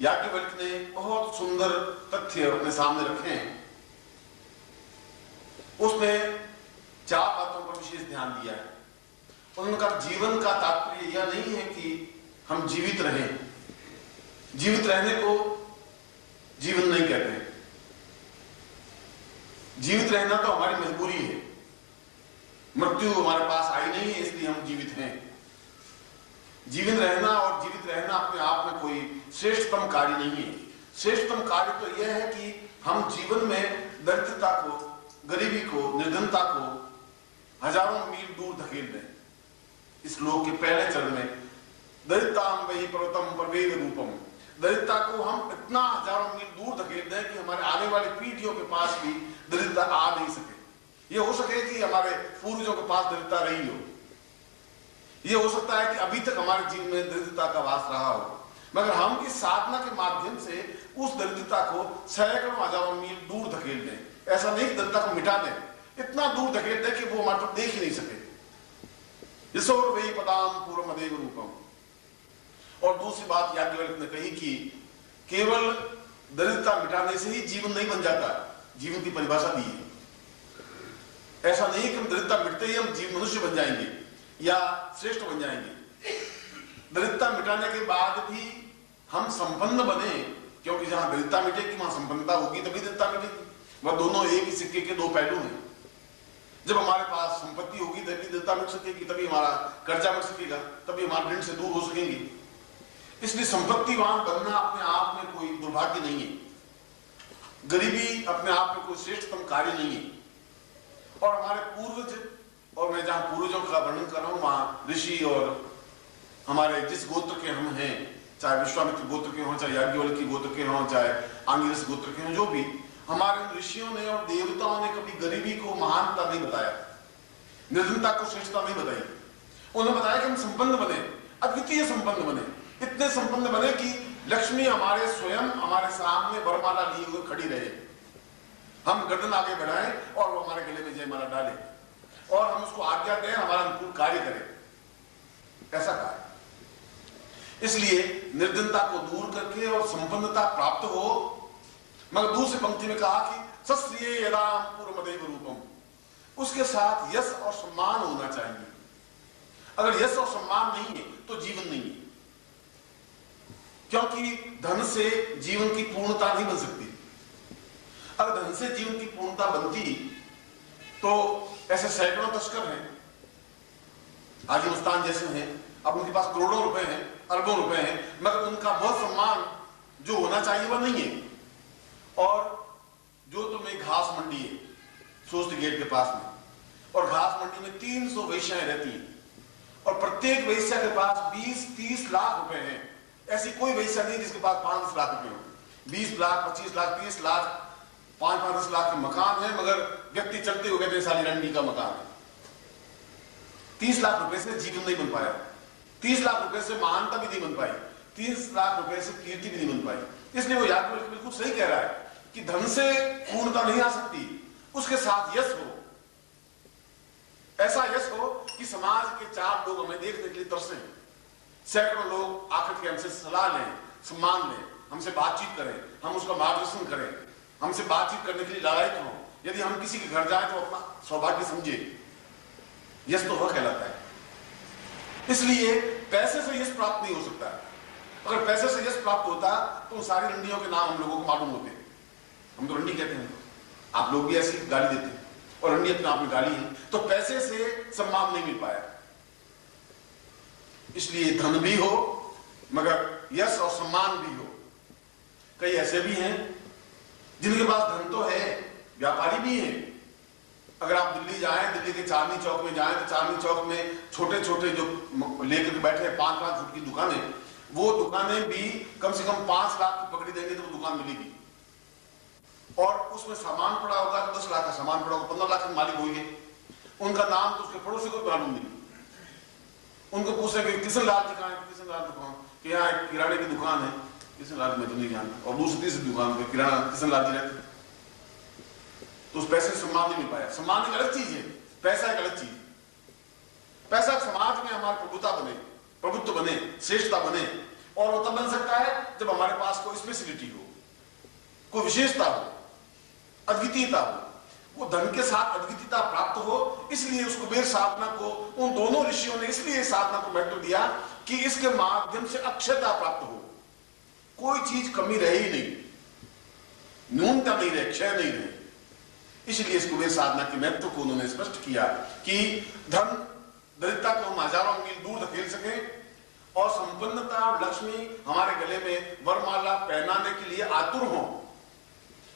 याज्ञवल्क्य ने बहुत सुंदर तथ्य अपने सामने रखे हैं। उसने 4 बातों पर विशेष ध्यान दिया है। उन्होंने कहा जीवन का तात्पर्य यह नहीं है कि हम जीवित रहें। जीवित रहने को जीवन नहीं कहते। जीवित रहना तो हमारी मजबूरी है। मृत्यु हमारे पास आई नहीं है इसलिए हम जीवित हैं। जीवित रहना और जीवित रहना अपने आप में कोई श्रेष्ठतम कार्य नहीं है। श्रेष्ठतम कार्य तो यह है कि हम जीवन में दरिद्रता को, गरीबी को, निर्धनता को हजारों मील दूर धकेल दें। इस श्लोक के पहले चरण में दरिद्रताम वही पर्वतम प्रवेद रूपम, दरिद्रता को हम इतना हजारों मील दूर धकेल दें कि हमारे आने वाली पीढ़ियों के पास भी दरिद्रता आ नहीं सके। यह हो सके कि हमारे पूर्वजों के पास दरिद्रता रही हो, यह हो सकता है कि अभी तक हमारे जीवन में दरिद्रता का वास रहा हो, मगर हम इस साधना के माध्यम से उस दरिद्रता को सैकड़ों हजारों मील दूर धकेल दें। ऐसा नहीं कि दरिद्रता को मिटा दें, इतना दूर धकेल दें कि वो हमारे तरफ देख ही नहीं सके। यशोर वही पदाम पूर्वमदेव रूपम। और दूसरी बात याज्ञवल्क्य ने कही कि केवल दरिद्रता मिटाने से ही जीवन नहीं बन जाता। जीवन की परिभाषा दी है। ऐसा नहीं कि हम दरिद्रता मिटते ही हम जीवन मनुष्य बन जाएंगे या श्रेष्ठ बन जाएंगे। दरिद्रता मिटाने के बाद भी हम संपन्न बने, क्योंकि जहां दरिद्रता मिटेगी वहां संपन्नता होगी, तभी दरिद्रता मिटेगी। वह दोनों एक ही सिक्के के 2 पहलू हैं। जब हमारे पास संपत्ति होगी तभी दरिद्रता मिट सकेगी, तभी हमारा कर्जा मिट सकेगा, तभी हमारे ऋण से दूर हो सकेंगे। इसलिए संपत्तिवान बनना अपने आप में कोई दुर्भाग्य नहीं है। गरीबी अपने आप में कोई श्रेष्ठतम कार्य नहीं है। और हमारे पूर्वज, और मैं जहां पूर्वजों का वर्णन कर रहा हूं वहां ऋषि और हमारे जिस गोत्र के हम हैं, चाहे विश्वामित्र गोत्र के हों, चाहे याज्ञवल्क्य गोत्र के हों, चाहे आंगिरस गोत्र के हों, जो भी हमारे ऋषियों ने और देवताओं ने कभी गरीबी को महानता नहीं बताया, निर्धनता को श्रेष्ठता नहीं बताई। उन्होंने बताया कि हम संपन्न बने, अद्वितीय संपन्न बने, इतने संपन्न बने कि लक्ष्मी हमारे स्वयं हमारे सामने वरमाला लिए हुए खड़ी रहे। हम गर्दन आगे बढ़ाएं और वो हमारे गले में जयमाला डाले और हम उसको आज्ञा दें, हमारा अनुकूल कार्य करें। ऐसा कार्य। इसलिए निर्धनता को दूर करके और संपन्नता प्राप्त हो। मगर दूसरी पंक्ति में कहा कि सस्त्रिये यदाम पूर्वमदेव रूपम, उसके साथ यश और सम्मान होना चाहिए। अगर यश और सम्मान नहीं है तो जीवन नहीं है, क्योंकि धन से जीवन की पूर्णता नहीं बन सकती। अगर धन से जीवन की पूर्णता बनती तो ऐसे सैकड़ों तस्कर हैं, हाजी मस्तान जैसे हैं, अब उनके पास करोड़ों रुपए हैं, अरबों रुपए हैं, मगर उनका बहुत सम्मान जो होना चाहिए वह नहीं है। और जो तुम्हें घास मंडी है सोस्ट गेट के पास में, और घास मंडी में 300 वेश्याएं रहती हैं और प्रत्येक वेश्या के पास 20-30 लाख रुपए हैं। ऐसी कोई वेश्या नहीं जिसके पास 5 लाख रुपए हो। 20 लाख, 25 लाख, 30 लाख, 5-5 लाख के मकान है, मगर व्यक्ति चलते हुए कहते साली रंडी का मकान है। 30 लाख रुपए से जीवन नहीं बन पाया, 30 लाख रुपए से महानता भी नहीं बन पाई, 30 लाख रुपए से कीर्ति भी नहीं बन पाई। इसलिए वो याज्ञवल्क्य बिल्कुल सही कह रहा है कि धन से पूर्णता नहीं आ सकती, उसके साथ यश हो। ऐसा यश हो कि समाज के 4 लोग हमें देखने के लिए तरसें, सैकड़ों लोग आकर के हमसे सलाह लें, सम्मान लें, हमसे बातचीत करें, हम उसका मार्गदर्शन करें, हमसे बातचीत करने के लिए लायक हों। यदि हम किसी के घर जाएं तो अपना सौभाग्य समझे। यश तो वह कहलाता है। इसलिए पैसे से यश प्राप्त नहीं हो सकता। अगर पैसे से यश प्राप्त होता तो उन सारी रंडियों के नाम हम लोगों को मालूम होते। हम तो रंडी कहते हैं, आप लोग भी ऐसी गाली देते हैं, और रंडी अपने आप में गाली है। तो पैसे से सम्मान नहीं मिल पाया। इसलिए धन भी हो मगर यश और सम्मान भी हो। कई ऐसे भी हैं जिनके पास धन तो है, व्यापारी भी हैं। अगर आप दिल्ली जाएं, दिल्ली के चांदनी चौक में जाएं तो चांदनी चौक में छोटे छोटे जो लेकर बैठे हैं 5-5 फुट की दुकानें, वो दुकानें भी कम से कम 5 लाख की पकड़ी देंगे तो वो दुकान मिलेगी। और उसमें सामान पड़ा होगा, 10 लाख का सामान पड़ा होगा, 15 लाख के मालिक होंगे। उनका नाम तो उसके पड़ोसी को मालूम नहीं। उनको पूछेंगे किशन लाल जी कहाँ है, किशन लाल दुकान कि यहाँ एक किराने की दुकान है, किशन लाल में तो नहीं जानता। और दूसरी तीसरी दुकान पे किराना किशन लाल जी रहते। तो उस पैसे से सम्मान नहीं मिल पाया। सम्मान एक अलग चीज है, पैसा एक अलग चीज। पैसा समाज में हमारी प्रभुता बने, प्रभुत्व बने, श्रेष्ठता बने, और वो तब बन सकता है जब हमारे पास कोई स्पेशलिटी हो, कोई विशेषता हो, अद्वितीयता हो। वो धन के साथ अद्वितीयता प्राप्त हो, इसलिए उस कुबेर साधना को उन दोनों ऋषियों ने इसलिए साधना को महत्व दिया कि इसके माध्यम से अक्षयता प्राप्त हो, कोई चीज कमी रहे ही नहीं, न्यूनता नहीं रहे, क्षय नहीं रहे। इसलिए इस कुबेर साधना के महत्व को उन्होंने स्पष्ट किया कि धन दरिद्रता को हम हजारों मील दूर धकेल सके और संपन्नता और लक्ष्मी हमारे गले में वरमाला पहनाने के लिए आतुर हो,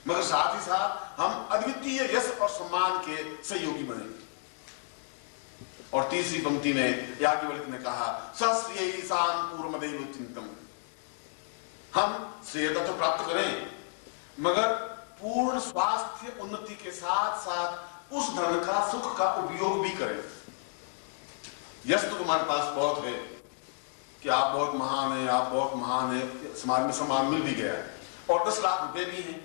मगर साथ ही साथ हम अद्वितीय यश और सम्मान के सहयोगी बने। और तीसरी पंक्ति में याज्ञवल्क्य ने कहा, सश्रेयसां पूर्वमेव चिंतम, हम श्रेयता तो प्राप्त करें मगर पूर्ण स्वास्थ्य उन्नति के साथ साथ उस धन का सुख का उपयोग भी करें। यश तो तुम्हारे पास बहुत है कि आप बहुत महान हैं, आप बहुत महान हैं, समाज में सम्मान मिल भी गया है और 10 लाख रुपए भी हैं,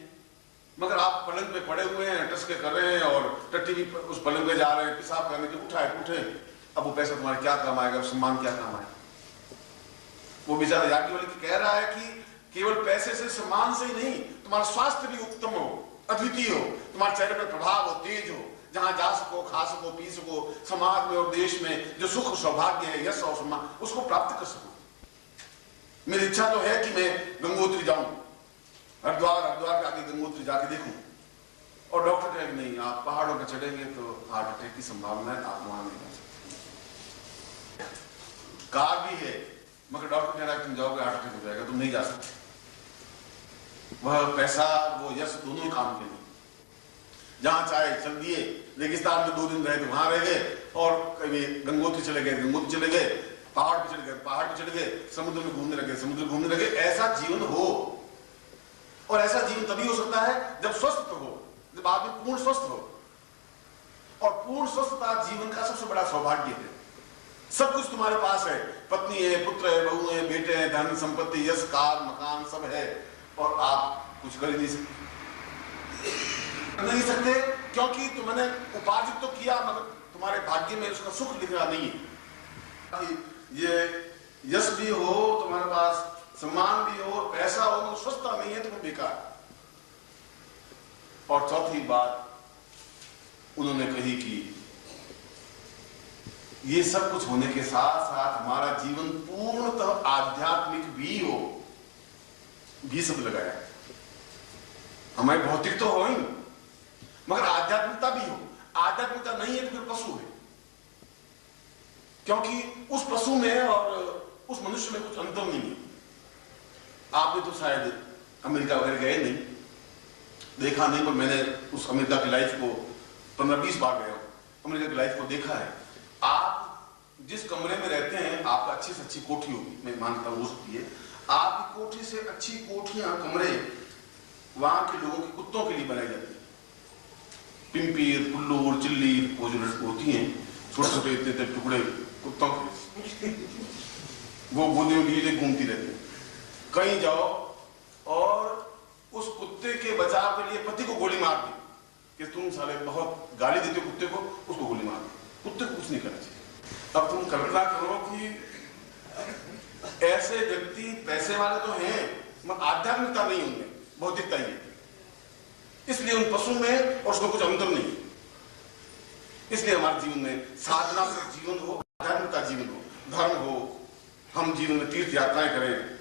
मगर आप पलंग पे पड़े हुए हैं, टसके कर रहे हैं और टट्टी भी उस पलंग पे जा रहे हैं, पेशाब करने के उठे, अब वो पैसा तुम्हारे क्या काम आएगा, सम्मान क्या काम आएगा। वो बेचारा याज्ञवल्क्य कह रहा है कि केवल पैसे से सम्मान से ही नहीं, तुम्हारा स्वास्थ्य भी उत्तम हो, अद्वितीय हो, तुम्हारे चेहरे पर प्रभाव हो, तेज हो, जहां जा सको, खा सको, पी सको, समाज में और देश में जो सुख सौभाग्य है, यश और सम्मान, उसको प्राप्त कर सको। मेरी इच्छा तो है कि मैं गंगोत्री जाऊं, हरिद्वार जाके गंगोत्री जाके देखूं, और डॉक्टर कहे नहीं, आप पहाड़ों पर चढ़ेंगे तो हार्ट अटैक की संभावना है, आप वहां नहीं जा सकते। कार भी है मगर डॉक्टर कह रहा है तुम जाओगे हार्ट अटैक हो जाएगा, तुम नहीं जा सकते। वह पैसा वो यश दोनों ही काम के नहीं, जहां चाहे चल दिए, रेगिस्तान में 2 दिन रहे तो वहां रह गए, और कभी गंगोत्री चले गए, गंगोत्री चले गए, पहाड़ पे चले गए, पहाड़ पे चले गए, समुद्र में घूमने लगे, समुद्र घूमने लगे। ऐसा जीवन हो, और ऐसा जीवन तभी हो सकता है जब स्वस्थ हो, जब आदमी पूर्ण स्वस्थ हो, और पूर्ण स्वस्थता जीवन का सबसे बड़ा सौभाग्य है। सब कुछ तुम्हारे पास है, पत्नी है, पुत्र है, बहू है, बेटे हैं, धन संपत्ति, यश, कार, मकान सब है, और आप कुछ कर ही नहीं सकते क्योंकि तुमने उपार्जित तो किया मगर तुम्हारे भाग्य में उसका सुख लिखा नहीं है। ये यश भी हो, तुम्हारे पास सम्मान भी हो, पैसा हो, तो स्वस्थता नहीं है तो बेकार। और चौथी बात उन्होंने कही कि ये सब कुछ होने के साथ साथ हमारा जीवन पूर्णतः आध्यात्मिक भी हो, भी सब लगाया। हमारी भौतिक तो हो ही मगर आध्यात्मिकता भी हो। आध्यात्मिकता नहीं है तो फिर पशु है, क्योंकि उस पशु में और उस मनुष्य में कुछ अंतर नहीं है। आपने तो शायद अमेरिका वगैरह गए नहीं, देखा नहीं, पर मैंने उस अमेरिका की लाइफ को 15-20 बार गया हूं, अमेरिका की लाइफ को देखा है। आप जिस कमरे में रहते हैं, आपका अच्छी से अच्छी कोठी होगी, मैं मानता हूं हो सकती है, आपकी कोठी से अच्छी कोठियां, कमरे वहां के लोगों के कुत्तों के लिए बनाई जाती है। पिंपीर, पुल्लूर, चिल्ली, वो जो होती हैं छोटे छोटे इतने टुकड़े कुत्तों के, वो गोदी में लिए घूमती रहती है। कहीं जाओ और उस कुत्ते के बचाव के लिए पति को गोली मार दी कि तुम साले बहुत गाली देते कुत्ते को, उसको गोली मार दी। कुत्ते को कुछ नहीं करना चाहिए। अब तुम कल्पना करो कि ऐसे व्यक्ति पैसे वाले तो हैं मगर आध्यात्मिकता नहीं उनमें, भौतिकता ही है। इसलिए उन पशु में और उसमें कुछ अंतर नहीं। इसलिए हमारे जीवन में साधना से जीवन हो, आध्यात्मिकता जीवन हो, धर्म हो, हम जीवन में तीर्थ यात्राएं करें,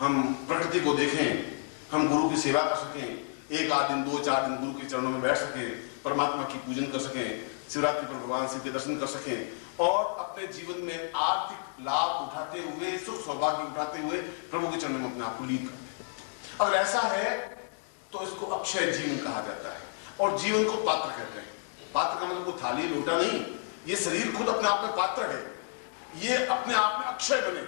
हम प्रकृति को देखें, हम गुरु की सेवा कर सकें, 1 आध दिन 2-4 दिन गुरु के चरणों में बैठ सकें, परमात्मा की पूजन कर सकें, शिवरात्रि पर भगवान शिव के दर्शन कर सकें और अपने जीवन में आर्थिक लाभ उठाते हुए, सुख सौभाग्य उठाते हुए प्रभु के चरणों में अपने आप को लीन करते। अगर ऐसा है तो इसको अक्षय जीवन कहा जाता है और जीवन को पात्र कहते हैं। पात्र का मतलब वो थाली लोटा नहीं, ये शरीर खुद अपने आप में पात्र है, ये अपने आप में अक्षय बने,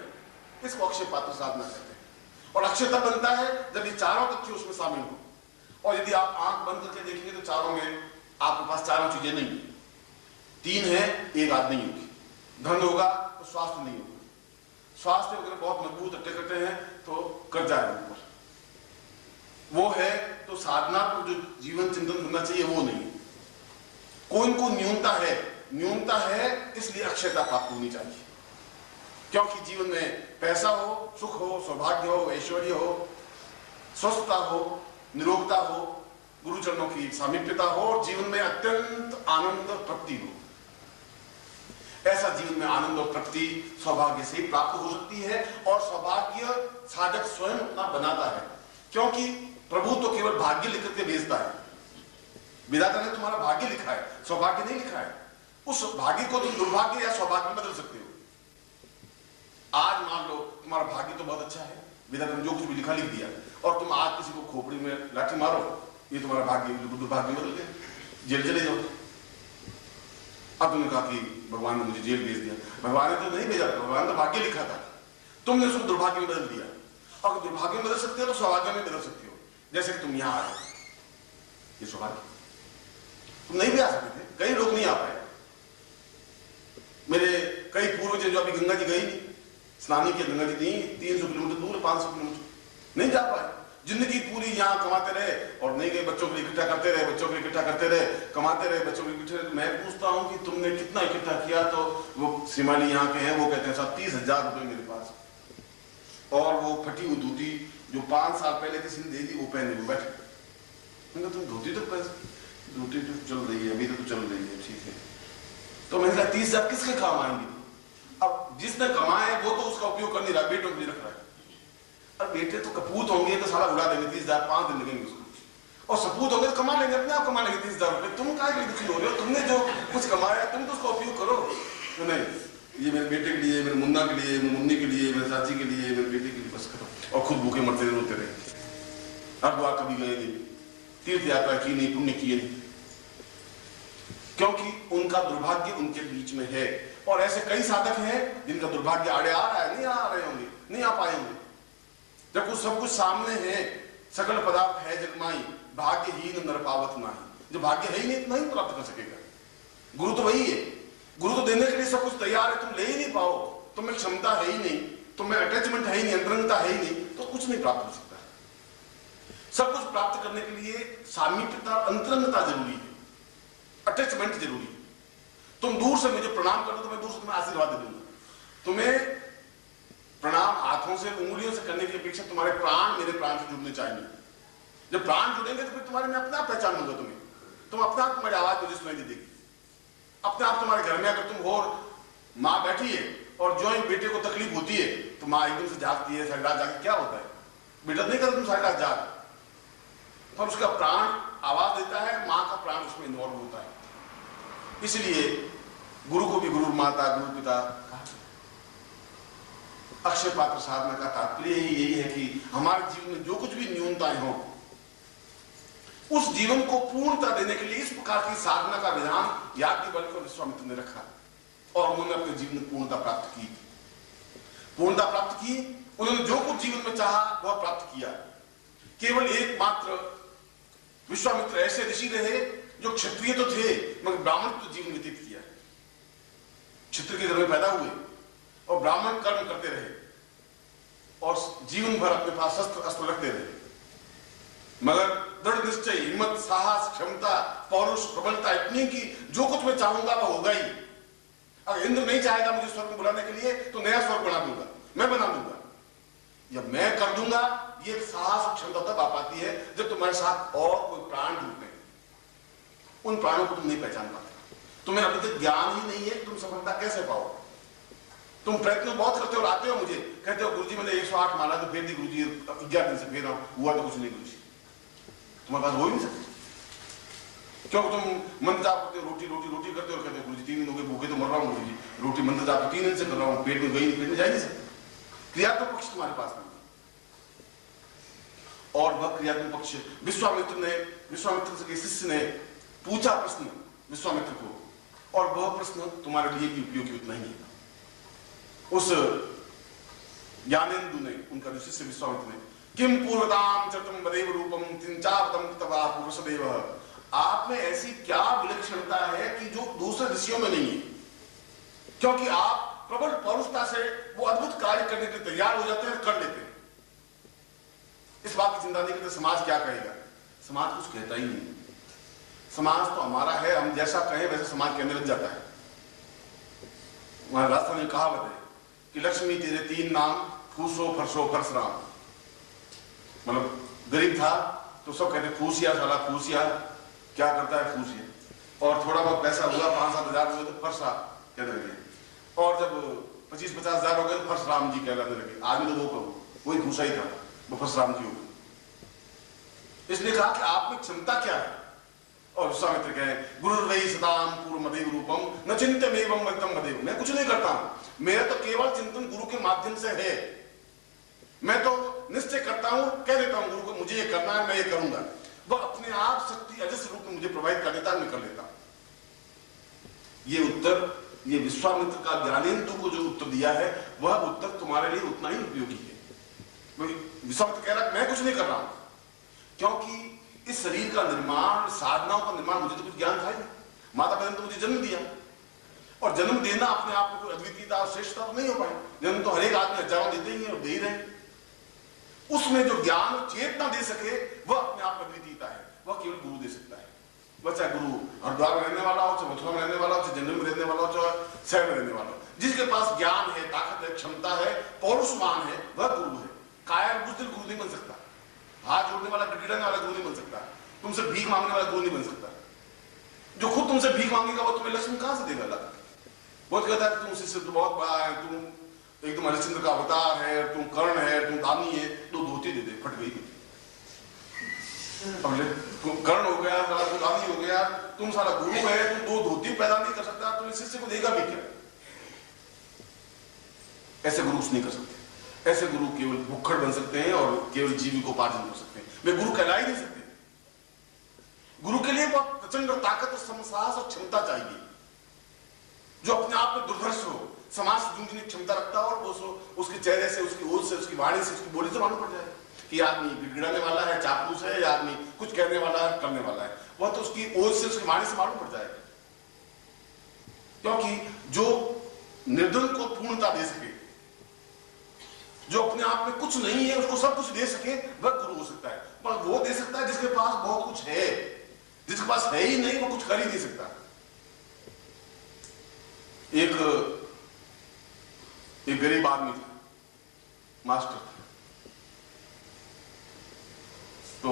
इसको अक्षय पात्र साधना कहते हैं। और अक्षय तब बनता है जब ये चारों तथ्य उसमें शामिल हो। और यदि आप आंख बंद करके देखेंगे तो चारों में आपके पास चारों चीजें नहीं है, 3 है, 1 आध नहीं होगी। धन होगा तो स्वास्थ्य नहीं होगा, स्वास्थ्य अगर बहुत मजबूत हट्टे कट्टे हैं तो कर्जा है ऊपर, वो है तो साधना पर जो जीवन चिंतन करना चाहिए वो नहीं। कोई को न्यूनता है इसलिए अक्षयता प्राप्त होनी चाहिए, क्योंकि जीवन में पैसा हो, सुख हो, सौभाग्य हो, ऐश्वर्य हो, स्वस्थता हो, निरोगता हो, गुरुचरणों की सामीप्यता हो और जीवन में अत्यंत आनंद और तृप्ति हो। ऐसा जीवन में आनंद और तृप्ति सौभाग्य से ही प्राप्त हो सकती है और सौभाग्य साधक स्वयं अपना बनाता है, क्योंकि प्रभु तो केवल भाग्य लिख करके भेजता है। विधाता ने तुम्हारा भाग्य लिखा है, सौभाग्य नहीं लिखा है। उस भाग्य को तुम दुर्भाग्य या सौभाग्य में बदल सकते हो। आज मान लो तुम्हारा भाग्य तो बहुत अच्छा है, विधाता ने जो कुछ भी लिखा लिख दिया, और तुम आज किसी को खोपड़ी में लाठी मारो, ये तुम्हारा भाग्य दुर्भाग्य में बदल गया, जेल चले जाओ। अब तुमने कहा कि भगवान ने मुझे जेल भेज दिया। भगवान ने तो नहीं भेजा, भगवान ने भाग्य लिखा था, तुमने उसको दुर्भाग्य में बदल दिया। अगर दुर्भाग्य में बदल सकते हो तो सौभाग्य में बदल सकते हो। जैसे कि तुम यहां आए, ये सौभाग्य, तुम नहीं भी आ सकते थे, कई लोग नहीं आ पाए। मेरे कई पूर्वज जो अभी गंगा जी गई नहीं, स्नान किया, गंगा जी नहीं 300 किलोमीटर दूर, 500 किलोमीटर नहीं जा पाए। जिंदगी पूरी यहाँ कमाते रहे और नहीं गए, बच्चों को इकट्ठा करते रहे, बच्चों को इकट्ठा करते रहे, कमाते रहे, बच्चों को इकट्ठे रहे। मैं पूछता हूँ कि तुमने कितना इकट्ठा किया? तो वो श्रीमाली यहाँ के हैं, वो कहते हैं साहब 30,000 रुपए मेरे पास, और वो फटी हुई धोती जो 5 साल पहले किसी ने दे दी वो पहने हुए बैठे। तुम धोती तो धोती तो चल रही है, अभी तो चल रही है, ठीक है। तो मैंने कहा 30,000 किसके काम आएंगे? अब जिसने कमाया है वो तो उसका उपयोग कर नहीं रहा, बेटों के लिए रख रहा है। अब बेटे तो कपूत होंगे तो सारा उड़ा देंगे, 30,000 5 दिन लगेंगे उसको, और सपूत होंगे तो कमा लेंगे, अपने आप कमा लेंगे 30,000 रुपए। तुम क्या दुखी हो रहे हो? तुमने जो कुछ कमाया तुम तो उसका उपयोग करो। तो नहीं, ये मेरे बेटे के लिए, मेरे मुन्ना के लिए, मेरी मुन्नी के लिए, मेरे चाची के लिए, मेरे बेटे के लिए बस करो, और खुद भूखे मरते रहे, रोते रहे। हरिद्वार कभी गए नहीं, तीर्थ यात्रा की नहीं, पुण्य किए नहीं, क्योंकि उनका दुर्भाग्य उनके बीच में है। और ऐसे कई साधक हैं जिनका दुर्भाग्य आड़े आ रहा है, नहीं आ रहे होंगे, नहीं आ पाए होंगे। जब कुछ सब कुछ सामने है, सकल पदार्थ है जगमाई, भाग्यहीन नर पावत नाही। जो भाग्य है ही नहीं तो नहीं प्राप्त कर सकेगा। गुरु तो वही है, गुरु तो देने के लिए सब कुछ तैयार है, तुम ले ही नहीं पाओ, तुम्हें क्षमता है ही नहीं, तुम्हें अटैचमेंट है ही नहीं, अंतरंगता है ही नहीं, तो कुछ नहीं प्राप्त हो सकता। सब कुछ प्राप्त करने के लिए सामीप्यता, अंतरंगता जरूरी है, अटैचमेंट जरूरी है। तुम दूर से मुझे प्रणाम कर दो तो मैं दूर से तुम्हें आशीर्वाद दे दूंगा। तुम्हें प्रणाम हाथों से, उंगलियों से करने की अपेक्षा तुम्हारे प्राण मेरे प्राण से जुड़ने चाहिए। जब प्राण जुड़ेंगे तो फिर तुम्हारे मैं अपने आप पहचान लूंगा तुम्हें, तुम अपने आप, तुम्हारी आवाज मुझे सुनाई दे देगी अपने आप। तुम्हारे घर में अगर तुम हो, माँ बैठी है और जो ही बेटे को तकलीफ होती है तो माँ एकदम से जागती है, सारी रात जाके क्या होता है? बेटा नहीं करता, तुम सारी रात जाग, तो उसका प्राण आवाज देता है, माँ का प्राण उसमें इन्वॉल्व होता है। इसलिए गुरु को भी गुरु माता, गुरु पिता कहा। अक्षय पात्र साधना का तात्पर्य ही यही है कि हमारे जीवन में जो कुछ भी न्यूनताएं हो, उस जीवन को पूर्णता देने के लिए इस प्रकार की साधना का विधान याज्ञवल्क्य और विश्वामित्र ने रखा, और उन्होंने अपने जीवन में पूर्णता प्राप्त की। पूर्णता प्राप्त की, उन्होंने जो कुछ जीवन में चाहा वह प्राप्त किया। केवल एकमात्र विश्वामित्र ऐसे ऋषि रहे जो क्षत्रिय तो थे मगर ब्राह्मण तो जीवन व्यतीत किया। क्षत्रिय के घर में पैदा हुए और ब्राह्मण कर्म करते रहे और जीवन भर अपने पास शस्त्र अस्त्र रखते रहे, मगर दृढ़ निश्चय, हिम्मत, साहस, क्षमता, पौरुष, प्रबलता इतनी कि जो कुछ मैं चाहूंगा वह होगा ही। अगर इंद्र नहीं चाहेगा मुझे स्वर्ग में बुलाने के लिए तो नया स्वर्ग बना दूंगा, मैं बना दूंगा, या मैं कर दूंगा। ये साहस और क्षमता तब आ पाती है जब तुम्हारे साथ और कोई प्राण जुड़ते हैं। उन प्राणों को तुम नहीं पहचान पाते, तुम्हें अभी तक ज्ञान ही नहीं है, तुम सफलता कैसे पाओ? तुम प्रयत्न बहुत करते हो, आते हो मुझे कहते हो गुरुजी मैंने 108 माला तो फेर दी गुरुजी, 11 दिन से फेर रहा हूं, हुआ तो कुछ नहीं गुरुजी। तुम्हारे पास हो ही नहीं सकता, क्योंकि तुम मंत्र जाप करते हो, रोटी रोटी रोटी करते हो, कहते हो गुरुजी 3 दिन हो गए भूखे तो मर रहा हूँ गुरुजी, रोटी मंत्र जाप 3 दिन से कर रहा हूँ, पेट में गई नहीं, पेट में जा नहीं सकता। क्रियात्मक पक्ष तुम्हारे पास नहीं। और वह क्रियात्मक पक्ष विश्वामित्र के शिष्य ने पूछा प्रश्न विश्वामित्र को, और वह प्रश्न तुम्हारे लिए भी उपयोगी उतना ही है। उस ज्ञानेंदु ने, उनका जो शिष्य विश्वामित्र ने, किम पूर्वताम चतुम वदेव रूपम तिंचावतम तवा पुरुषदेव, आप में ऐसी क्या विलक्षणता है कि जो दूसरे ऋषियों में नहीं है? क्योंकि आप प्रबल पौरुषता से वो अद्भुत कार्य करने के लिए तैयार हो जाते हैं, कर लेते हैं। इस बात की चिंता नहीं करते समाज क्या कहेगा। समाज कुछ कहता ही नहीं, समाज तो हमारा है, हम जैसा कहें वैसे समाज कहने लग जाता है। वहां राजस्थान में कहावत है कि लक्ष्मी तेरे 3 नाम फूसो फरसो फरसराम, मतलब गरीब था तो सब कहते फूसिया साला फूसिया, क्या करता है फूसिया, और थोड़ा बहुत पैसा हुआ 5-7 हजार हुए तो फरसा कहने लगे, और जब 25-50 हजार हो गए तो परशुराम जी कहलाने लगे। आदमी तो वो कहो वही फूसा ही था, वो परशुराम जी हो गए। इसलिए कहा कि आप में क्षमता क्या है, और विश्वामित्र कहे गुरुर्वै सदाम पूर्व मदेव रूपम न चिंत्यमेवं मृतम मदेव, मैं कुछ नहीं करता हूं, मेरा तो केवल चिंतन गुरु के माध्यम से है। मैं तो निश्चय करता हूं, कह देता हूं गुरु को मुझे ये करना है, मैं ये करूंगा, वह अपने आप शक्ति अजस्र रूप में मुझे प्रोवाइड कर देता है, मैं कर लेता हूं। ये उत्तर, ये विश्वामित्र का ज्ञानेंदु को जो उत्तर दिया है वह उत्तर तुम्हारे लिए उतना ही उपयोगी है। विश्वामित्र कह रहा है मैं कुछ नहीं कर रहा हूं, क्योंकि इस शरीर का निर्माण, साधनाओं का निर्माण, मुझे तो कुछ ज्ञान था ही नहीं। माता पिता ने तो मुझे जन्म दिया, और जन्म देना अपने आप में कोई अद्वितीयता और श्रेष्ठता तो नहीं हो पाई। जन्म तो हर एक आदमी हजारों देते ही है और दे ही रहे। उसमें जो ज्ञान चेतना दे सके वह अपने आप में अद्वितीयता है, वह केवल गुरु दे सकता है। वह चाहे गुरु हरिद्वार में रहने वाला हो, चाहे मथुरा में रहने वाला हो, चाहे जंगल में रहने वाला हो, चाहे शहर में रहने वाला हो, जिसके पास ज्ञान है, ताकत है, क्षमता है, पौरुषमान है, वह गुरु है। कायर बुजदिल गुरु नहीं बन सकता, हाथ जोड़ने वाला गिड़गिड़ाने वाला गुरु नहीं बन सकता, तुमसे भीख मांगने वाला गुरु नहीं बन सकता। जो खुद तुमसे भीख मांगेगा वो तुम्हें लक्ष्मी कहां से देगा? वो कहता है तुम शिष्य तो बहुत बड़ा है, तुम एकदम हरिश्चंद्र का अवतार है, तुम कर्ण है, तुम दानी है, तो धोती दे दे, फट गई। तुम कर्ण हो गया, सारा तू दानी हो गया, तुम सारा गुरु है, तुम 2 धोती पैदा नहीं कर सकता, तुम इस शिष्य को देगा भी क्या? ऐसे गुरु कुछ नहीं कर सकते। ऐसे गुरु केवल भुक्खड़ बन सकते हैं और केवल जीविकोपार्जन कर सकते हैं, वे गुरु कहला ही नहीं सकते। गुरु के लिए बहुत प्रचंड ताकत और साहस और क्षमता चाहिए, जो अपने आप में दुर्धर्ष हो, समाज से जूझने की क्षमता रखता हो, और उसके चेहरे से, उसकी ओज से, उसकी वाणी से, उसकी बोली से मालूम पड़ जाए कि आदमी गिड़गिड़ाने वाला है, चापलूस है, या आदमी कुछ कहने वाला है, करने वाला है। वह तो उसकी ओज से, उसकी वाणी से मालूम पड़ जाएगा। क्योंकि जो निर्धन को पूर्णता दे सके, जो अपने आप में कुछ नहीं है उसको सब कुछ दे सके, वह गुरु हो सकता है। पर वो दे सकता है जिसके पास बहुत कुछ है, जिसके पास है ही नहीं वो कुछ कर ही नहीं सकता। एक गरीब आदमी था, मास्टर था, तो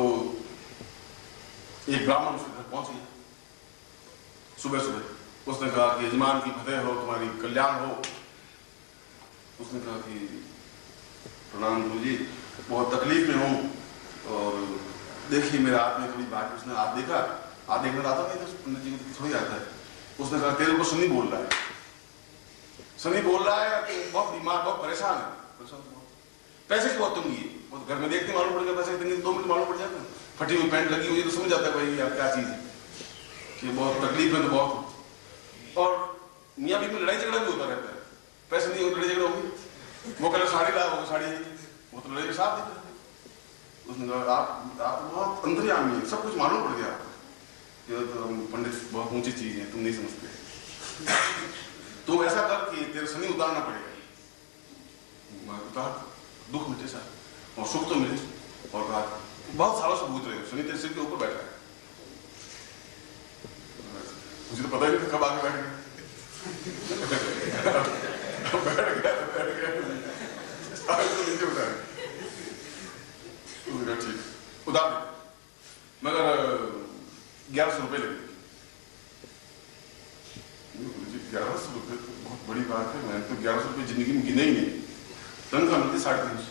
एक ब्राह्मण उसके घर पहुंच गया सुबह सुबह। उसने कहा कि यजमान की फतेह हो, तुम्हारी कल्याण हो। उसने कहा कि प्रणाम गुरु जी, बहुत तकलीफ में हूं, और देखिए मेरे हाथ में थोड़ी बात। उसने हाथ देखा, हाथ देखना आता नहीं था पंडित जी को, थोड़ी आता है। उसने कहा तेरे को शनि बोल रहा है, शनि बोल रहा है, तो बहुत बीमार, बहुत परेशान है। पैसे की बहुत तंगी है, वो घर में देखते मालूम पड़ गया, पैसे की 2 मिनट मालूम पड़ जाता है। फटी हुई पैंट लगी हुई है तो समझ जाता है भाई यार क्या चीज है, कि बहुत तकलीफ है तो बहुत। और मियाँ बीवी में लड़ाई झगड़ा भी होता रहता है, पैसे नहीं होते लड़ाई झगड़ा होगी। वो कल साड़ी ला, वो साड़ी वो तो लड़ाई के साथ देते। उसने कहा आप बहुत अंतर्यामी है, सब कुछ मालूम पड़ गया कि तो पंडित बहुत ऊंची चीज है, तुम नहीं समझते। तुम ऐसा कर कि तेरे शनि उतारना पड़ेगा, उतार, दुख मिटे साथ और सुख तो मिले। और कहा बहुत सालों से भूत रहे हो, शनि तेरे सिर के ऊपर बैठा है। मुझे तो पता ही नहीं था कब आगे बैठ गया। ठीक उतार दे, मगर 1100 रुपये लगे। 1100 रुपये तो बहुत बड़ी बात है, मैंने तो 1100 रुपये जिंदगी में गिने ही नहीं। तनख्वाह मिलती 350,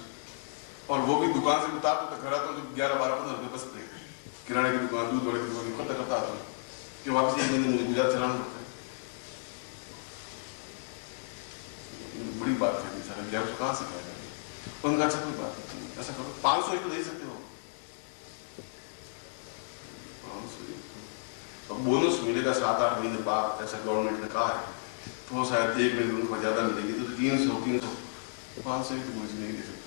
और वो भी दुकान से उतार तो घर आता हूँ तो 11-12-15 रुपये बचते। किराने की दुकान, दूध वाले की दुकान इकट्ठा करता आता हूँ कि वापस 1 महीने मुझे गुजार चलाना पड़ता है। बड़ी बात है सर, 1100 कहाँ से खाएगा? उनका अच्छा कोई बात नहीं, ऐसा करो 500 ही तो दे सकते हो, 500। अब बोनस मिलेगा 7-8 महीने बाद, ऐसा गवर्नमेंट ने कहा है, तो शायद 1 महीने उनको ज्यादा मिलेगी, तो 300, 500 ही तो मुझे नहीं दे सकते।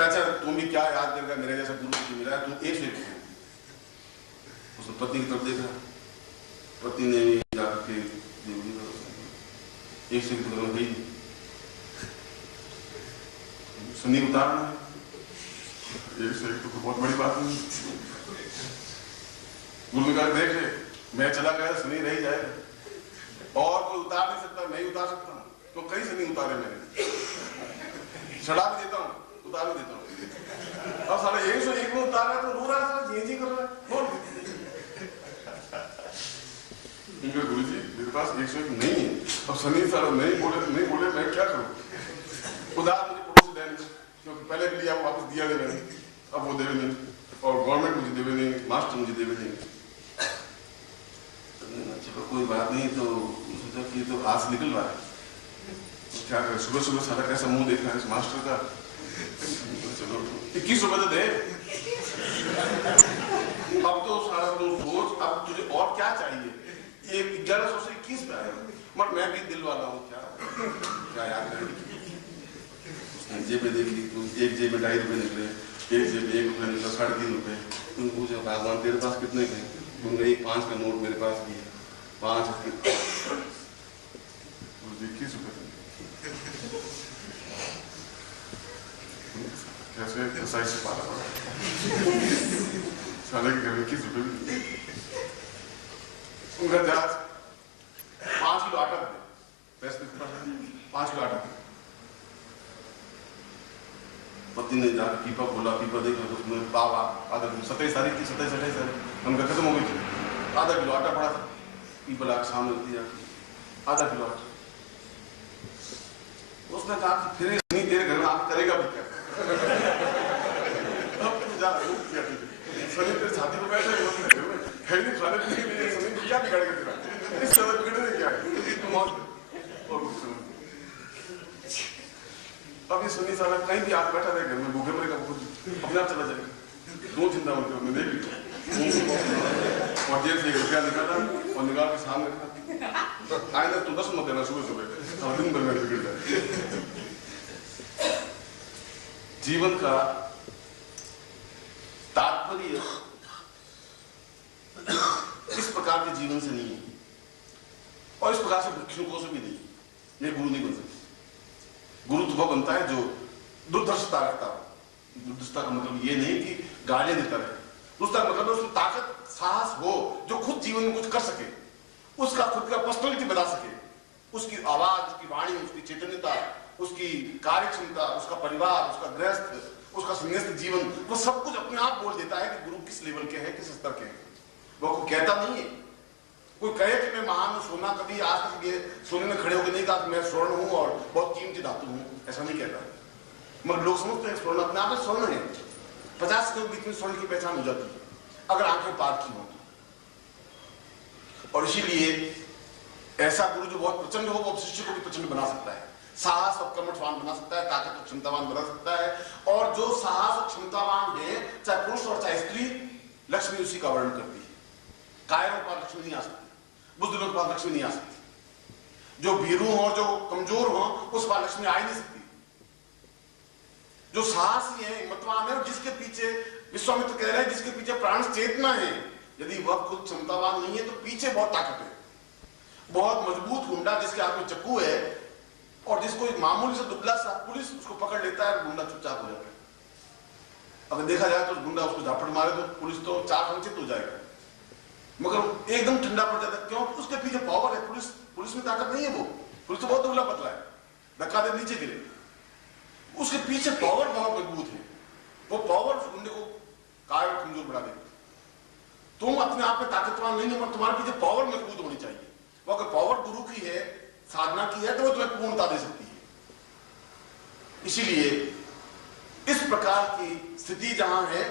अच्छा तुम भी क्या याद करेगा, मेरे जैसा गुरु मिला है, तुम 1 से उसने पत्नी की तरफ देखा, पत्नी ने जाकर के 1 से तो गई, शनि उतारना है, 1 से तो बहुत बड़ी बात नहीं। गुरु ने कहा देख मैं चला गया, शनि रह जाएगा, और कोई उतार नहीं सकता, मैं ही उतार सकता हूँ। तो कई से नहीं उतारे मैंने, चढ़ा भी देता हूँ, उतार भी देता हूँ। अब साला 101 में उतार रहा है तो रो रहा है, साला जी कर रहा है। गुरु जी मेरे पास 101 नहीं है। अब सनी साहब नहीं बोले मैं क्या करूं? उधार मुझे पड़ोसी देने, क्योंकि पहले भी लिया वापस दिया नहीं मैंने, अब वो देवे नहीं, और गवर्नमेंट मुझे देवे नहीं, मास्टर मुझे देवे नहीं। चलो कोई बात नहीं, तो सोचा कि तो आज निकल रहा है, क्या करें? सुबह सुबह सारा कैसा मुंह देखा है इस मास्टर का। चलो 21 रुपए तो दे, अब तो सारा तो सोच, अब तुझे और क्या चाहिए? ये 1100 से 21 पे आया, मगर मैं भी दिल वाला हूँ, क्या याद करेंगे? उसने जेब में देखी, तो एक जेब में 2.5 रुपए निकले, एक जेब में 1 रुपया निकला, 3.5 रुपए। तुम पूछे भगवान तेरे पास कितने के? तुमने 1 5 का नोट मेरे पास भी है, 5 21 रुपए कैसे कसाई से पाला पड़ा। साले के घर में 21 रुपए भी उनका जहाज 5 किलो आटा दे, पैसे 5 किलो आटा दे। पति ने जाकर पीपा खोला, पीपा देखा तो उसमें पाव आधा किलो, 27 तारीख की 27 28 तारीख उनका खत्म हो गई थी, आधा किलो आटा पड़ा था। पीपा लाके सामने रख दिया, आधा किलो आटा। उसने कहा कि फिर नहीं तेरे घर में आप करेगा भी क्या? अब तू जा क्या सनी तेरे छाती पर बैठे है नहीं खाने पीने के लिए, सनी क्या बिगाड़ेगा तेरा? इस तरह बिगड़ने क्या है? तुम और कुछ समझ। अब ये सनी साला कहीं भी आके बैठा रहे घर में, भूखे मरेगा, खुद अपने आप चला जाएगा। दो चिंता होती है, हमने देख ली। और जेब से 1 रुपया निकाला और निकाल के सामने रखा, आइंदा तू 10 मत देना सुबह सुबह, दिन भर में बिगड़ जाए। जीवन का तात्पर्य इस प्रकार के जीवन से नहीं है, और इस प्रकार से भिक्षुकों से भी नहीं। ये गुरु नहीं बन सकते। गुरु तो वह बनता है जो दुर्दर्शता रखता हो। दुर्दर्शता का मतलब ये नहीं कि गालियां देता रहे, उसका मतलब उसमें ताकत साहस हो, जो खुद जीवन में कुछ कर सके, उसका खुद का पर्सनैलिटी बना सके, उसकी आवाज, उसकी वाणी, उसकी चैतन्यता, उसकी कार्य क्षमता, उसका परिवार, उसका गृहस्थ, उसका संन्यास्त जीवन, वो सब कुछ अपने आप बोल देता है कि गुरु किस लेवल के है, किस स्तर के है। वो कोई कहता नहीं है। कोई कहे कि मैं महान सोना, कभी आज तक ये सोने में खड़े होकर नहीं कहा कि मैं स्वर्ण हूं और बहुत कीमती धातु हूं, ऐसा नहीं कहता। मगर लोग समझते हैं स्वर्ण अपने आप में स्वर्ण है। 50 के बीच में स्वर्ण की पहचान हो जाती है अगर आंखें पार की हो। और इसीलिए ऐसा गुरु जो बहुत प्रचंड हो, वो शिष्य को भी प्रचंड बना सकता है, साहस और कर्मठवान बना सकता है, ताकत और क्षमतावान बना सकता है। और जो साहस और क्षमतावान है, चाहे पुरुष और चाहे स्त्री, लक्ष्मी उसी का वर्णन करती है। कायरों पर लक्ष्मी नहीं आ सकती, बुजुर्गों पर लक्ष्मी नहीं आ सकती, जो भीरू हो, जो कमजोर हो, उस पर लक्ष्मी आ ही नहीं सकती। जो साहसी है, हिम्मतवान है, और जिसके पीछे विश्वामित्र कह रहे हैं जिसके पीछे प्राण चेतना है, यदि वह खुद क्षमतावान नहीं है तो पीछे बहुत ताकत है। बहुत मजबूत गुंडा जिसके हाथ में चाकू है और जिसको एक मामूली से दुबला सा पुलिस उसको पकड़ लेता है, गुंडा चुपचाप हो जाता है। अगर देखा जाए तो गुंडा उसको झापड़ मारे तो पुलिस तो 4 संचित हो जाएगा, मगर एकदम ठंडा पड़ जाता है। क्यों? उसके पीछे पावर है। पुलिस में ताकत नहीं है, वो पुलिस तो बहुत दुबला पतला है, धक्का दे नीचे गिरे। उसके पीछे पावर बहुत मजबूत है। वो पावर उस गुंडे को काय और कमजोर बना देती। तुम अपने आप में ताकतवान नहीं हो, मगर तुम्हारे पीछे पावर मजबूत होनी चाहिए। वो अगर पावर गुरु की है, साधना की है, तो वो तुम्हें पूर्णता दे सकती है। इसीलिए इस प्रकार की स्थिति जहां है,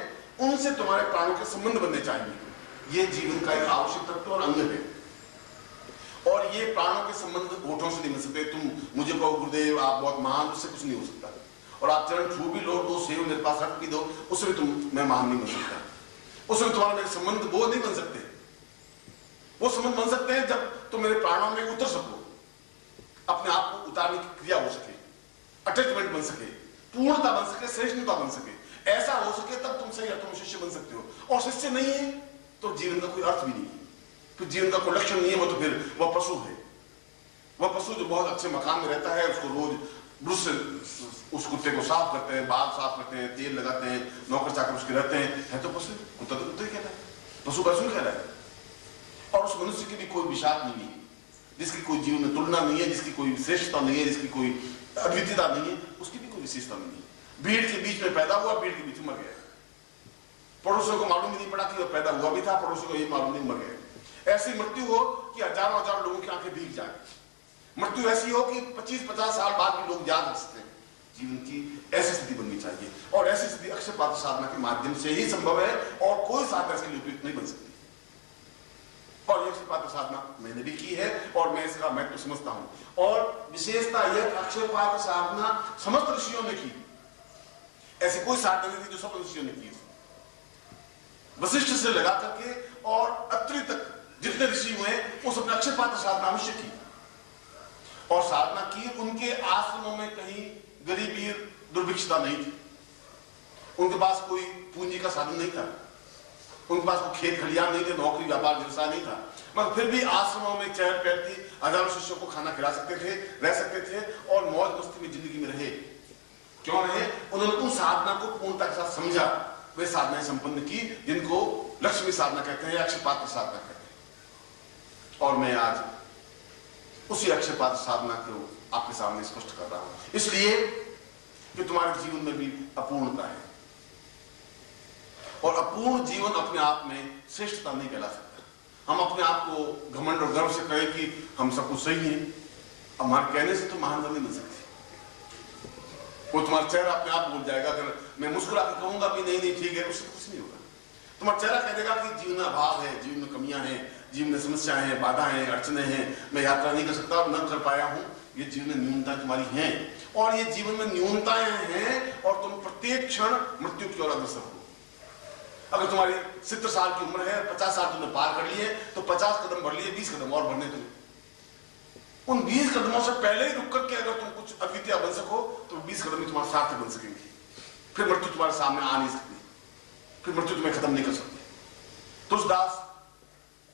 उनसे तुम्हारे प्राणों के संबंध बनने चाहिए। ये जीवन का एक आवश्यक तत्व और अंग है। और ये प्राणों के संबंध होठों से नहीं बन सकते। तुम मुझे कहो गुरुदेव आप बहुत महान, उससे कुछ नहीं हो सकता। और आप चरण छू भी लो, 2 सेव मेरे पास रख भी दो, उससे भी मैं महान नहीं बन सकता। उसमें तुम्हारा मेरे संबंध वो नहीं बन सकते। वो संबंध बन सकते हैं जब तुम मेरे प्राणों में उतर सको, अपने आप को उतारने की क्रिया हो सके, अटैचमेंट बन सके, पूर्णता बन सके, श्रेष्ठता बन सके। ऐसा हो सके तब तुम सही अर्थों में शिष्य बन सकते हो। और शिष्य नहीं है तो जीवन का कोई अर्थ भी नहीं है, फिर जीवन का कोई लक्ष्य नहीं है। वो तो फिर वह पशु है। वह पशु जो बहुत अच्छे मकान में रहता है, उसको रोज ब्रश से उस कुत्ते को साफ करते हैं, बाल साफ करते हैं, तेल लगाते हैं, नौकर चाकर उसके रहते हैं, है तो पशु। कुत्ता तो कुत्ता ही कहता है, पशु पशु ही कहता है। और उस मनुष्य की भी कोई विषाद नहीं है, जिसकी कोई जीवन में तुलना नहीं है, जिसकी कोई श्रेष्ठता नहीं है, जिसकी कोई अद्वितीयता नहीं है, उसकी भी कोई विशेषता नहीं है। भीड़ के बीच में पैदा हुआ, भीड़ के बीच में मर गया। पड़ोसियों को मालूम ही नहीं पड़ा कि वह पैदा हुआ भी था, पड़ोसियों को ये मालूम नहीं, मर गया। ऐसी मृत्यु हो कि हजारों हजार लोगों की आंखें भीग जाए। मृत्यु ऐसी हो कि 25-50 साल बाद भी लोग याद रखते हैं। जीवन की ऐसी स्थिति बननी चाहिए, और ऐसी स्थिति अक्षय पात्र साधना के माध्यम से ही संभव है, और कोई साधना इसके लिए उपयुक्त नहीं बन सकती। और ये अक्षय पात्र साधना मैंने भी की है, और मैं इसका महत्व समझता हूं। और विशेषता यह अक्षय पात्र साधना समस्त ऋषियों ने की, ऐसी कोई साधना नहीं थी जो सब ऋषियों ने की। वशिष्ठ से लगा करके और अत्रि तक जितने ऋषि हुए वो सबने अक्षय पात्र साधना अवश्य की, और साधना की। उनके आश्रमों में कहीं गरीबी दुर्भिक्षता नहीं थी, उनके पास कोई पूंजी का साधन नहीं था, उनके पास कोई खेत खलियान नहीं थे, नौकरी व्यापार व्यवसाय नहीं था, मगर फिर भी आश्रमों में चहल पहल थी। हजारों शिष्यों को खाना खिला सकते थे, रह सकते थे, और मौज मस्ती में जिंदगी में रहे। क्यों रहे? उन्होंने उन साधना को पूर्णता के साथ समझा, वे साधनाएं संपन्न की जिनको लक्ष्मी साधना कहते हैं, अक्षय पात्र साधना कहते हैं। और मैं आज उसी अक्षय पात्र साधना को आपके सामने स्पष्ट कर रहा हूं, इसलिए कि तुम्हारे जीवन में भी अपूर्णता है, और अपूर्ण जीवन अपने आप में श्रेष्ठता नहीं कहला सकता। हम अपने आप को घमंड और गर्व से कहें कि हम सब कुछ सही है, हमारे कहने से तो महानता नहीं बन सकती। वो तुम्हारा चेहरा अपने आप बोल जाएगा। अगर मैं मुस्कुरा के कहूंगा भी नहीं नहीं ठीक है, उससे कुछ नहीं होगा। तुम्हारा चेहरा कह देगा कि जीवन में अभाव है, जीवन में कमियां हैं, जीवन में समस्याएं हैं, बाधाएं हैं, अड़चने हैं, मैं यात्रा नहीं कर सकता और न कर पाया हूं। ये जीवन में न्यूनताएं तुम्हारी हैं, और ये जीवन में न्यूनताएं हैं, और तुम प्रत्येक क्षण मृत्यु की ओर अग्रसर हो। अगर तुम्हारी 70 साल की उम्र है, 50 साल तुमने पार कर लिए, तो 50 कदम बढ़ लिए, 20 कदम और बढ़ने तुम्हें। उन 20 कदमों से पहले ही रुक करके अगर तुम कुछ अद्वितीय बन सको, तो 20 कदम ही तुम्हारा सार्थक बन सकेंगे। फिर मृत्यु तुम्हारे सामने आ नहीं सकती, फिर मृत्यु तुम्हें खत्म नहीं कर सकती। तुलसीदास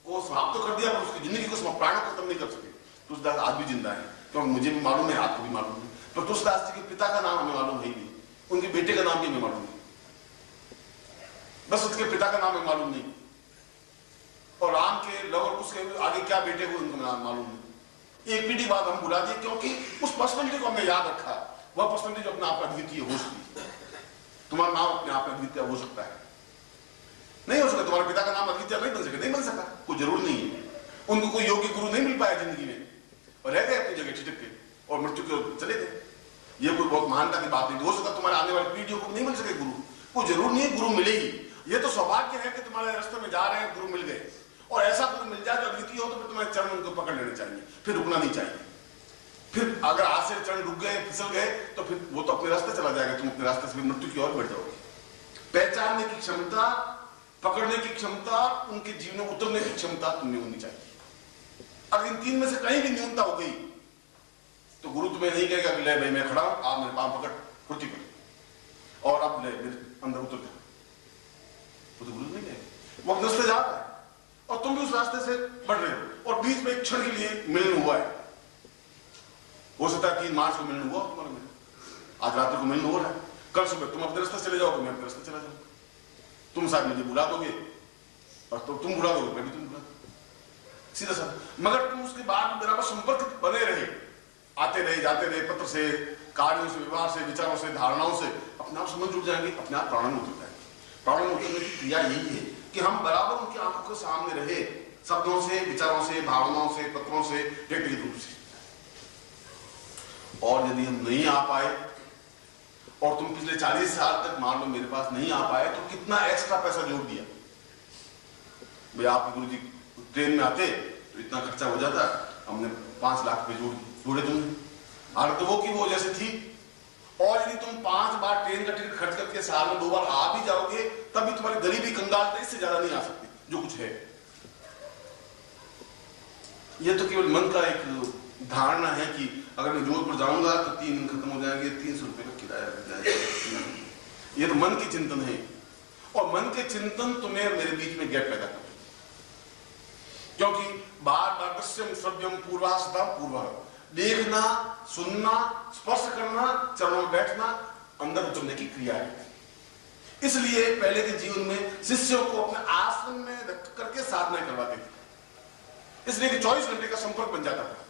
को समाप्त तो कर दिया, पर उसकी जिंदगी को, प्राणों को खत्म नहीं कर सके। तुलसीदास आज भी जिंदा है, तो मुझे भी मालूम है, आपको भी मालूम है, पर तुलसीदास जी के पिता का नाम हमें मालूम है ही नहीं, उनके बेटे का नाम भी हमें मालूम नहीं, बस उसके पिता का नाम हमें मालूम नहीं, और राम के लव और उसके आगे क्या बेटे हुए उनका नाम मालूम नहीं। एक पीढ़ी बाद हम भुला दिए, क्योंकि उस पर्सनलिटी को हमने याद रखा, वह पर्सनलिटी जो अपने आप में अद्वितीय हो सकती है। तुम्हारा नाम अपने आप में अद्वितीय हो सकता है, नहीं हो सकता। तुम्हारे पिता का नाम अद्वितीय नहीं बन सके, नहीं बन सका, कोई जरूर नहीं है। उनको कोई योग्य गुरु नहीं मिल पाया जिंदगी में, और रह गए अपनी जगह छिटक के, और मृत्यु की ओर चले गए। ये कोई बहुत महानता की बात नहीं। हो सकता तुम्हारे आने वाली पीढ़ियों को नहीं मिल सके गुरु, कोई जरूर नहीं है गुरु मिले ही। ये तो सौभाग्य है कि तुम्हारे रास्ते में जा रहे हैं, गुरु मिल गए, और ऐसा गुरु मिल जाए जो अद्वितीय हो, तो फिर तुम्हारे चरण उनको पकड़ लेने चाहिए, फिर रुकना नहीं चाहिए। फिर अगर आज से चरण रुक गए, फिसल गए, तो फिर वो तो अपने रास्ते चला जाएगा, तुम अपने रास्ते से मृत्यु की ओर बढ़ जाओगे। पहचानने की क्षमता, पकड़ने की क्षमता, उनके जीवन में उतरने की क्षमता तुम्हें होनी चाहिए। अगर इन तीन में से कहीं भी न्यूनता हो गई, तो गुरु तुम्हें नहीं कहेगा कि ले भाई मैं खड़ा हूं, आप मेरे पांव पकड़ फुर्ती कर, और अब ले मेरे अंदर उतर जा। वो तो गुरु नहीं कहेगा, वो अपने रास्ते जा रहा है, और तुम भी उस रास्ते से बढ़ रहे हो, और बीच में एक क्षण के लिए मिलन हुआ है। हो सकता है 3 मार्च को मिलन हुआ तुम्हारा, मिलन आज रात को मिलन हो रहा है, कल सुबह तुम अपने रास्ते चले जाओगे, मैं अपने रास्ते चला जाऊंगा। तुम शायद मुझे बुला दोगे, और तो तुम बुला दोगे, मैं भी तुम बुला दूंगा, सीधा सा। मगर तुम उसके बाद मेरा संपर्क बने रहे, आते रहे, जाते रहे, पत्र से, कार्यों से, व्यवहार से, विचारों से, धारणाओं से, अपने आप समझ जुड़ जाएंगे, अपने आप प्राणों में उतर जाएंगे। प्राणों में उतरने की क्रिया यही है कि हम बराबर उनकी आंखों के सामने रहे, शब्दों से, विचारों से, भावनाओं से, पत्रों से, व्यक्तिगत रूप से। और यदि हम नहीं आ पाए, और तुम पिछले 40 साल तक मान लो मेरे पास नहीं आ पाए, तो कितना एक्स्ट्रा पैसा जोड़ दिया भाई। आपके गुरु जी ट्रेन में आते तो इतना खर्चा हो जाता, हमने 5 लाख रुपए जोड़े तुमने। हालत तो वो की वो जैसे थी, और यदि तुम 5 बार ट्रेन का टिकट खर्च करके साल में 2 बार आ भी जाओगे, तब भी तुम्हारी गरीबी कंगाल इससे ज्यादा नहीं आ सकती जो कुछ है। ये तो केवल मन का एक धारणा है कि अगर मैं जोधपुर जाऊंगा तो 3 दिन खत्म हो जाएंगे, 300 रुपए का किराया लग जाएगा। ये तो मन की चिंतन है, और मन के चिंतन तुम्हें मेरे बीच में गैप पैदा करते, क्योंकि बार बार दृश्यम श्रव्यम पूर्वा सदा पूर्वा, देखना, सुनना, स्पर्श करना, चरणों में बैठना अंदर उतरने की क्रिया है। इसलिए पहले के जीवन में शिष्यों को अपने आश्रम में रख करके साधना करवाते थे, इसलिए कि 24 घंटे का संपर्क बन जाता था।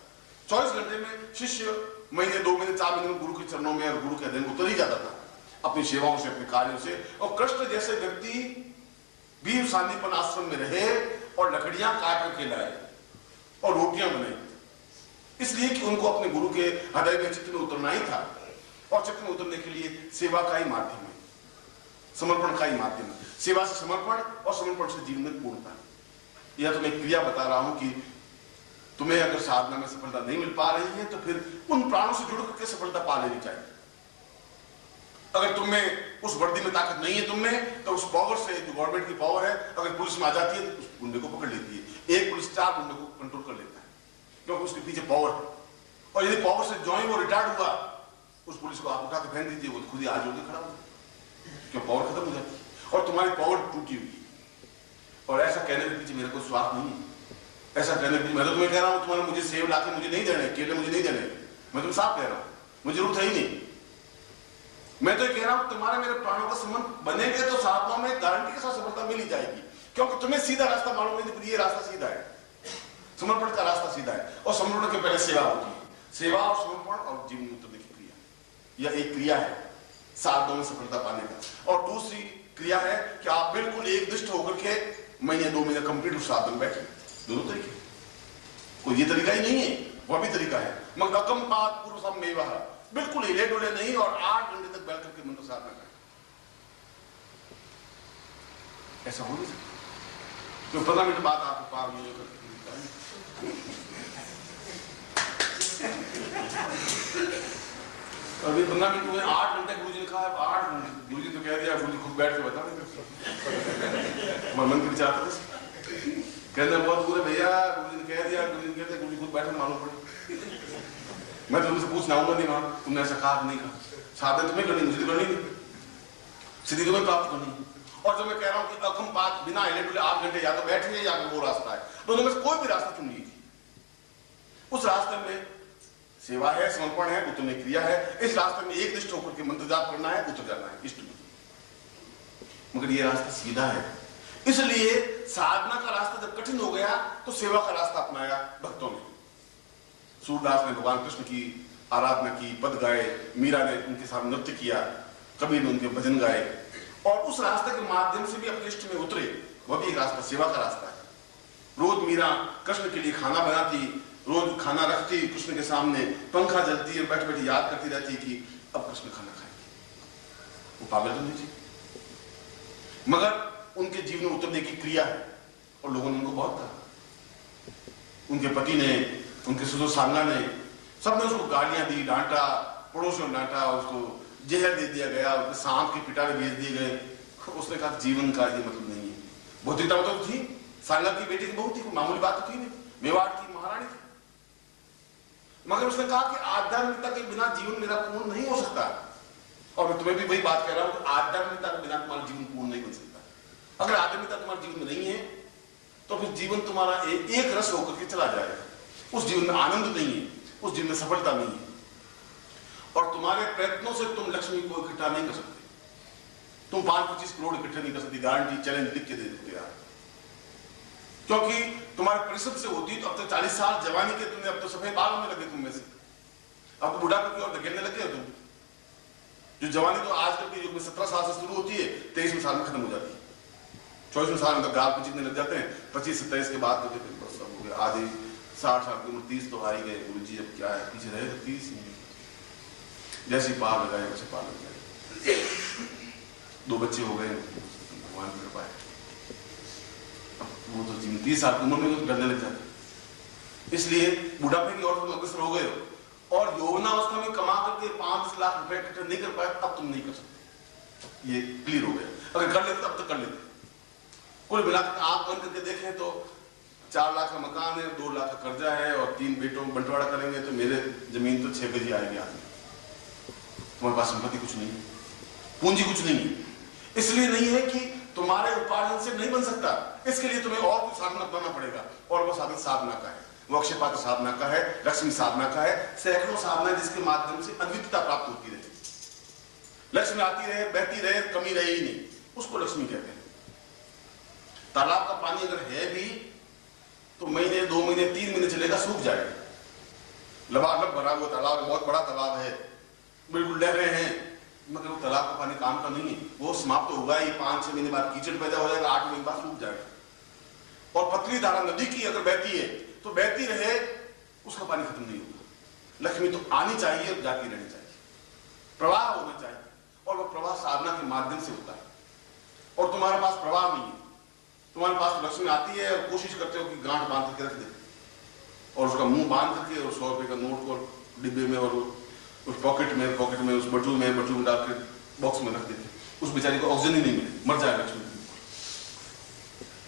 24 घंटे में शिष्य महीने, 2 महीने, 4 महीने में गुरु के चरणों में और गुरु के अध्ययन में उतर ही जाता था, अपनी सेवाओं से, अपने कार्यों से। और कृष्ण जैसे व्यक्ति भी शांतिपन आश्रम में रहे और लकड़ियां काट करके लाए और रोटियां बनाई, इसलिए कि उनको अपने गुरु के हृदय में, चित्त में उतरना ही था। और चित्त में उतरने के लिए सेवा का ही माध्यम है, समर्पण का ही माध्यम है। सेवा से समर्पण और समर्पण से जीवन में पूर्णता। यह तो मैं क्रिया बता रहा हूं कि तुम्हें अगर साधना में सफलता नहीं मिल पा रही है तो फिर उन प्राणों से जुड़ करके सफलता पा लेनी चाहिए। अगर तुम्हें उस वर्दी में ताकत नहीं है तुम्हें, तो उस पावर से, जो गवर्नमेंट की पावर है, अगर पुलिस में आ जाती है तो उस गुंडे को पकड़ लेती है। एक पुलिस 4 गुंडे को कंट्रोल कर लेता है, क्योंकि उसके पीछे पावर है। और यदि पावर से जो ही वो रिटायर्ड हुआ, उस पुलिस को आप उठा के फेंक दीजिए, वो खुद ही आज होकर खड़ा होगा, क्यों पावर खत्म हो जाती है और तुम्हारी पावर टूटी हुई। और ऐसा कहने के पीछे मेरा कोई स्वार्थ नहीं है। ऐसा कहने के पीछे मैं तो तुम्हें कह रहा हूं, तुम्हारे मुझे सेब लाके मुझे नहीं देने, केले मुझे नहीं देने, मैं तुम्हें साफ कह रहा हूं, मुझे जरूरत है ही नहीं। मैं तो ये कह रहा हूं, तुम्हारे मेरे प्राणों का संबंध बनेंगे तो साधना में गारंटी के साथ सफलता मिल ही जाएगी, क्योंकि तुम्हें सीधा रास्ता मालूम नहीं, ये रास्ता सीधा है, समर्पण का रास्ता सीधा है। और समर्पण के पहले सेवा होती है, सेवा और समर्पण और जीवन में उतरने की क्रिया, यह एक क्रिया है साधना में सफलता पाने का। और दूसरी क्रिया है कि आप बिल्कुल एकनिष्ठ होकर के महीने, 2 महीने कंप्लीट उस साधन में बैठे। दोनों तरीके, कोई ये तरीका ही नहीं है, वह भी तरीका है। मगदकम पात पूर्व सब मेवा, बिल्कुल हिले डुले नहीं और 8 घंटे तक बैठ करके मंत्र साधना करें। ऐसा हो नहीं सकता, तो 15 मिनट बाद आपको पार नहीं करके अभी 15 मिनट में 8 घंटे गुरु जी ने कहा, 8 घंटे गुरु जी तो कह दिया, गुरु जी खुद बैठ के बता देंगे। मन के विचार कहते बहुत बुरे भैया, गुरु जी ने कह दिया, गुरु जी कहते गुरु जी खुद बैठे मालूम पड़े। मैं तुमसे पूछना आऊंगा नहीं, वहां तुमने ऐसा कहा नहीं कहा, साधन तुम्हें करनी, मुझे करनी नहीं, सिद्धि तुम्हें प्राप्त करनी। और जो मैं कह रहा हूं कि अकम बात बिना हिले डुले 8 घंटे या तो बैठिए या फिर वो रास्ता है, दोनों में से कोई भी रास्ता चुन लीजिए। उस रास्ते में सेवा है, समर्पण है, उतरने क्रिया है। इस रास्ते में एकनिष्ठ होकर के मंत्र जाप करना है, उतर जाना है इष्ट में। मगर ये रास्ता सीधा है, इसलिए साधना का रास्ता जब कठिन हो गया तो सेवा का रास्ता अपनाया भक्तों ने। सूरदास ने भगवान कृष्ण की आराधना की, पद गाए, मीरा ने उनके साथ नृत्य किया, कबीर ने उनके भजन गाए, और उस रास्ते के माध्यम से भी अपने इष्ट में उतरे। वह भी एक रास्ता, सेवा का रास्ता है। रोज मीरा कृष्ण के लिए खाना बनाती, रोज खाना रखती कृष्ण के सामने, पंखा जलती और बैठ बैठ याद करती रहती कि अब कृष्ण खाना खाएंगे। वो पागल तो नहीं थी, मगर उनके जीवन में उतरने की क्रिया है और लोगों ने उनको बहुत कहा। उनके पति ने, उनके ससुर सांगा ने, सबने उसको गालियां दी, डांटा, पड़ोसियों ने डांटा, उसको जहर दे दिया गया, उसके सांप के पिटारे भेज दिए गए। उसने कहा जीवन का ये मतलब नहीं है। भौतिकता मतलब थी, सांगा की बेटी की बहू थी, कोई मामूली बात तो थी नहीं, मेवाड़ की महारानी थी। मगर उसने कहा कि आध्यात्मिकता के बिना जीवन मेरा पूर्ण नहीं हो सकता। और मैं तुम्हें भी वही बात कह रहा हूं, आध्यात्मिकता के बिना तुम्हारा जीवन पूर्ण नहीं बन सकता। अगर आध्यात्मिकता तुम्हारे जीवन में नहीं है तो फिर जीवन तुम्हारा एक रस होकर के चला जाएगा। उस जीवन में आनंद नहीं है, उस जीवन में सफलता नहीं है, और तुम्हारे प्रयत्नों से तुम लक्ष्मी को इकट्ठा नहीं कर सकते। तुम 5-25 करोड़ इकट्ठे नहीं कर सकती, गारंटी, चैलेंज लिख के दे देते यार, क्योंकि तुम्हारे परिश्रम से होती। तो अब तक 40 साल जवानी के तुमने, अब तो सफेद बाल होने लगे तुम में से, अब तो बुढ़ापे की ओर धकेलने लगे हो तुम। जो जवानी तो आजकल के युग में 17 साल से शुरू होती है, 23वें साल में खत्म हो जाती है, 24वें साल में तो गाल पीछने लग जाते हैं, 25-27 के बाद तो बस सब हो गया। आधे 60 साल की उम्र, 30 तो आ ही गए, गुरु जी अब क्या है, पीछे रहे तो 30 जैसे पार लगाए वैसे पार लग जाए। 2 बच्चे हो गए, भगवान की कृपा है। अब वो तो 30 साल की उम्र में तो डरने लग जाते, इसलिए बुढ़ापे की ओर तुम अग्रसर हो गए हो। और यौवनावस्था में कमा करके 5 लाख रुपए इकट्ठे नहीं कर पाए, अब तुम नहीं कर सकते, ये क्लियर हो गया। अगर कर लेते तब तक कर लेते। कुल मिलाकर आप बंद करके देखें तो 4 लाख का मकान है, 2 लाख का कर्जा है, और 3 बेटों बंटवारा करेंगे तो मेरे जमीन तो 6 गज आएगी आदमी। तुम्हारे पास संपत्ति कुछ नहीं है, पूंजी कुछ नहीं है। इसलिए नहीं है कि तुम्हारे उपार्जन से नहीं बन सकता, इसके लिए तुम्हें और कुछ साधन अपनाना पड़ेगा, और वो साधन साधना का है, वो अक्षय पात्र साधना का है, लक्ष्मी साधना का है, सैकड़ों साधना जिसके माध्यम से अद्वितीयता प्राप्त होती रहे, लक्ष्मी आती रहे, बहती रहे, कमी रहे ही नहीं, उसको लक्ष्मी कहते हैं। तालाब का पानी अगर है भी तो महीने, 2 महीने, 3 महीने चलेगा, सूख जाएगा। लबालब भरा हुआ तालाब है, बहुत बड़ा तालाब है, बिल्कुल लहरें हैं, मगर वो तालाब का पानी काम का नहीं है, वो समाप्त तो होगा ही। 5-6 महीने बाद कीचड़ पैदा हो जाएगा, 8 महीने बाद सूख जाएगा। और पतली धारा नदी की अगर बहती है तो बहती रहे, उसका पानी खत्म नहीं होगा। लक्ष्मी तो आनी चाहिए और जाती रहनी चाहिए, प्रवाह होना चाहिए, और वो प्रवाह साधना के माध्यम से होता है। और तुम्हारे पास प्रवाह नहीं है, तुम्हारे पास लक्ष्मी आती है और कोशिश करते हो कि गांठ बांध करके रख दे, और उसका मुंह बांध करके और 100 रुपए का नोट को डिब्बे में और उस पॉकेट में उस बटुए में डाल के बॉक्स में रख देते। उस बेचारी को ऑक्सीजन ही नहीं मिले, मर जाएगा लक्ष्मी।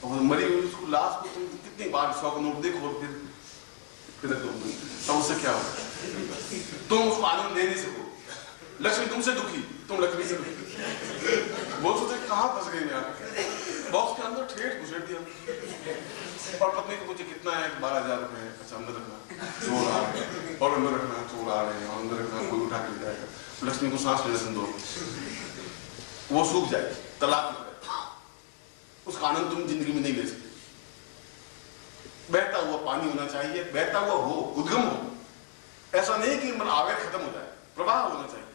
और मरी हुई उसको लाश को तुम कितनी बार 100 का नोट देखो, फिर तब उससे क्या होगा? तुम उसको आनंद दे नहीं सको। लक्ष्मी तुमसे दुखी, तुम लक्ष्मी से दुखी। वो सोचे कहाँ फंस गए यार, बॉक्स के अंदर ठेठ घुसेड़ दिया। और पत्नी को पूछे कितना है? 12,000 रुपए है। अच्छा, अंदर रखना, चोर आ रहे हैं, और अंदर रखना, चोर आ रहे हैं, और अंदर रखना, कोई उठा के ले जाएगा। लक्ष्मी को सांस लेने से दो, वो सूख जाए, तलाक हो जाए, उसका आनंद तुम जिंदगी में नहीं ले सकते। बहता हुआ पानी होना चाहिए, बहता हुआ हो, उद्गम हो, ऐसा नहीं कि मतलब आवेग खत्म हो जाए, प्रवाह होना चाहिए।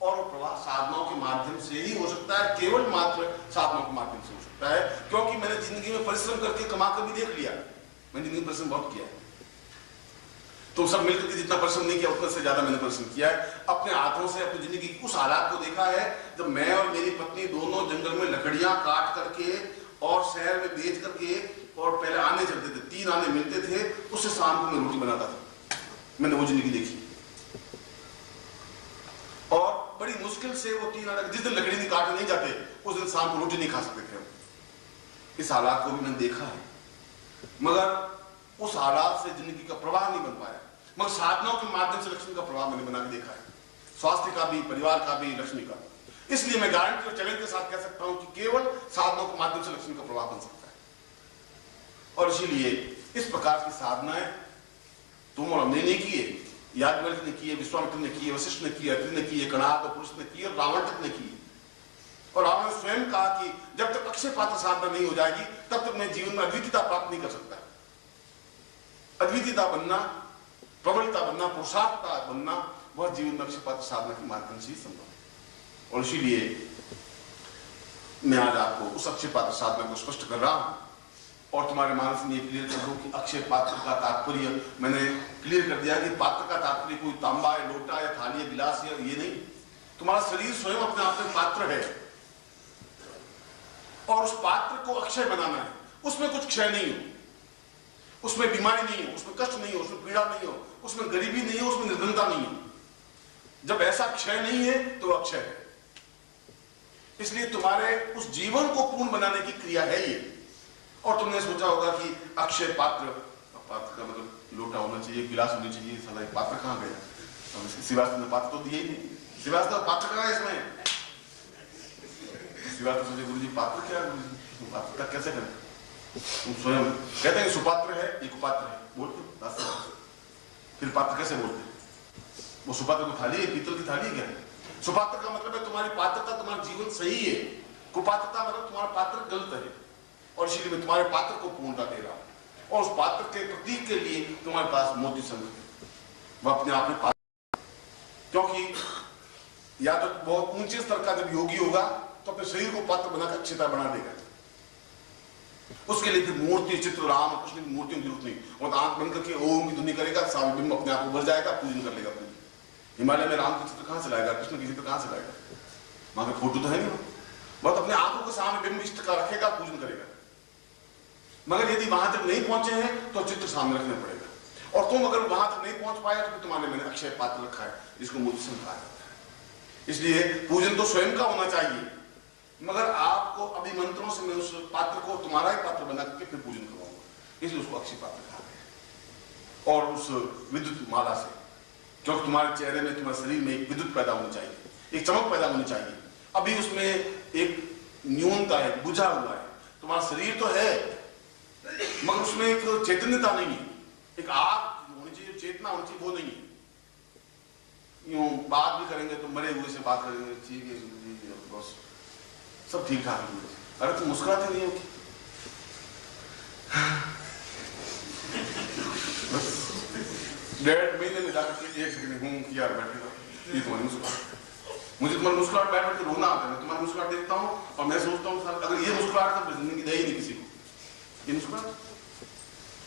और वो प्रवाह साधनाओं के माध्यम से ही हो सकता है, केवल मात्र साधनाओं के माध्यम से हो सकता है। क्योंकि मैंने जिंदगी में परिश्रम करके कमा कर भी देख लिया, मैंने जिंदगी में परिश्रम बहुत किया है। तुम सब मिलकर के जितना परिश्रम नहीं किया, उतना से ज्यादा मैंने परिश्रम किया है। अपने हाथों से अपनी जिंदगी की उस हालात को देखा है जब मैं और मेरी पत्नी दोनों जंगल में लकड़ियां काट करके और शहर में बेच करके, और पहले आने चलते थे, 3 आने मिलते थे, उससे शाम को मैं रोटी बनाता था। मैंने वो जिंदगी देखी, और बड़ी मुश्किल से वो 3 आने, जिस दिन लकड़ी नहीं काटने नहीं जाते उस दिन शाम को रोटी नहीं खा सकते थे। इस हालात को भी मैंने देखा है, मगर उस हालात से जिंदगी का प्रवाह नहीं बन पाया। मगर साधनाओं के माध्यम से लक्ष्मी का प्रवाह मैंने बना के देखा है, स्वास्थ्य का भी, परिवार का भी, लक्ष्मी का। इसलिए मैं गारंटी और चैलेंज के साथ कह सकता हूं कि केवल साधनाओं के माध्यम से लक्ष्मी का प्रवाह बन सकता है। और इसीलिए इस प्रकार की साधनाएं तुम और हमने नहीं किए, याज्ञवल्क्य ने किए, विश्वामित्र ने किए, वशिष्ठ ने किए, अत्रि ने किए, कणाद और पुरुष ने किए, और रावण तक ने किए। और रावण ने स्वयं कहा कि जब तक अक्षय पात्र साधना नहीं हो जाएगी तब तक मैं जीवन में अद्वितीयता प्राप्त नहीं कर सकता। अद्वितीयता बनना, प्रबलता बनना, पुरुषार्थता बनना, वह जीवन में अक्षय पात्र साधना के माध्यम से ही संभव है। और इसीलिए मैं आज आपको उस अक्षय पात्र साधना को स्पष्ट कर रहा हूं, और तुम्हारे मानस में ये क्लियर कर दूं कि अक्षय पात्र का तात्पर्य मैंने क्लियर कर दिया कि पात्र का तात्पर्य कोई तांबा है, लोटा या थाली या गिलास या ये नहीं। तुम्हारा शरीर स्वयं अपने आप में पात्र है, और उस पात्र को अक्षय बनाना है। उसमें कुछ क्षय नहीं हो, उसमें बीमारी नहीं हो, उसमें कष्ट नहीं हो, उसमें पीड़ा नहीं हो, उसमें गरीबी नहीं हो, उसमें निर्धनता नहीं हो। जब ऐसा क्षय नहीं है तो वह अक्षय है। इसलिए तुम्हारे उस जीवन को पूर्ण बनाने की क्रिया है ये। और तुमने सोचा होगा कि अक्षय पात्र, पात्र का मतलब लोटा होना चाहिए, गिलास होनी चाहिए, साला पात्र कहाँ गया? श्रीवास्तव ने पात्र तो दिए ही नहीं। श्रीवास्तव पात्र कहाँ है इसमें? श्रीवास्तव सोचे गुरु जी पात्र क्या है, पात्र का कैसे करें? तुम स्वयं कहते हैं सुपात्र है, एक कुपात्र है, बोलते फिर पात्र कैसे बोलते? वो सुपात्र की थाली है, पीतल की थाली है क्या? सुपात्र का मतलब है तुम्हारी पात्रता, तुम्हारा जीवन सही है। कुपात्रता मतलब तुम्हारा पात्र गलत है, और इसीलिए मैं तुम्हारे पात्र को पूर्णता दे रहा हूं। और उस पात्र के प्रतीक के लिए तुम्हारे पास मोती संघ है, वह अपने आप में पात्र। क्योंकि या तो बहुत ऊंचे स्तर का जब योगी होगा तो अपने शरीर को पात्र बनाकर अक्षयता बना देगा। उसके लिए फिर मूर्ति, चित्र, राम और कृष्ण की मूर्तियों की जरूरत नहीं। और आंख बंद करके ओम की ध्वनि करेगा, बिंब अपने आप उभर जाएगा, पूजन कर लेगा। हिमालय में राम के चित्र कहां से लाएगा, कृष्ण के चित्र कहां से लाएगा? वहां पे फोटो तो है नहीं, बहुत अपने आंखों के सामने बिंब इष्ट का रखेगा, पूजन करेगा। मगर यदि वहां तक नहीं पहुंचे हैं तो चित्र सामने रखना पड़ेगा। और तुम अगर वहां तक नहीं पहुंच पाया तो तुम्हारे मैंने अक्षय पात्र रखा है, जिसको मूर्ति संघ कहा जाता है। इसलिए पूजन तो स्वयं का होना चाहिए, मगर आपको अभिमंत्रों से मैं उस पात्र को तुम्हारा ही पात्र बना करके फिर पूजन करवाऊंगा, इसलिए उसको अक्षय पात्र कहा गया। और उस विद्युत माला से, क्योंकि तुम्हारे चेहरे में, तुम्हारे शरीर में एक विद्युत पैदा होनी चाहिए, एक चमक पैदा होनी चाहिए। अभी उसमें एक न्यूनता है, बुझा हुआ है। तुम्हारा शरीर तो है मगर उसमें एक चैतन्यता नहीं है, एक आग होनी चाहिए, चेतना होनी चाहिए, वो नहीं है। यूं बात भी करेंगे तो मरे हुए से बात करेंगे, ठीक है बस सब ठीक ठाक है। अरे तुम मुस्कुराते नहीं हो? 1.5 महीने में जाकर के 1 सेकंड हूँ किया बैठेगा, ये तुम्हारी मुस्कुराहट। मुझे तुम्हारी मुस्कुराहट बैठ बैठ के रोना आता है, मैं तुम्हारी मुस्कुराहट देखता हूँ और मैं सोचता हूँ अगर ये मुस्कुराहट तो जिंदगी दे ही नहीं किसी को। ये मुस्कुराहट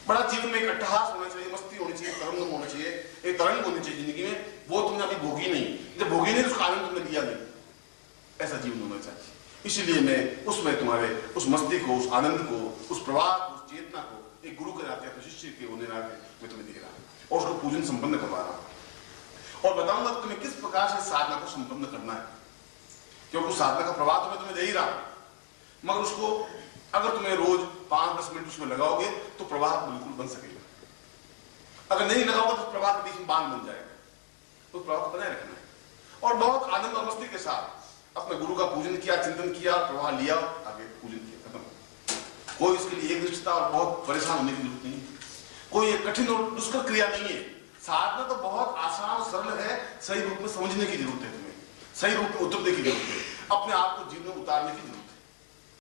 बड़ा जीवन में एक अट्टहास होना चाहिए, मस्ती होनी चाहिए, तरंग होना चाहिए, एक तरंग होनी चाहिए जिंदगी में, वो तुमने अभी भोगी नहीं, जब भोगी नहीं उसका आनंद तुमने लिया नहीं, ऐसा जीवन होना चाहिए। इसीलिए मैं उसमें तुम्हारे उस मस्ती को, उस आनंद को, उस प्रवाह को, उस चेतना को एक गुरु के नाते, अपने शिष्य के होने नाते मैं तुम्हें दे रहा हूं और उसको पूजन संपन्न करवा रहा हूं और बताऊंगा तुम्हें किस प्रकार से साधना को संपन्न करना है, क्योंकि उस साधना का प्रवाह तो मैं तुम्हें दे ही रहा हूं, मगर उसको अगर तुम्हें रोज 5-10 मिनट उसमें लगाओगे तो प्रवाह बिल्कुल बन सकेगा। अगर नहीं लगाओगे तो प्रवाह के बीच में बांध बन जाएगा, तो प्रवाह को बनाए रखना है और बहुत आनंद और मस्ती के साथ अपने गुरु का पूजन किया, चिंतन किया, प्रवाह लिया, आगे पूजन किया, खत्म। कोई इसके लिए एक निष्ठता और बहुत परेशान होने की जरूरत नहीं है, कोई एक कठिन और दुष्कर क्रिया नहीं है। साधना तो बहुत आसान और सरल है, सही रूप में समझने की जरूरत है, तुम्हें सही रूप में उतरने की जरूरत है, अपने आप को जीवन में उतारने की जरूरत है।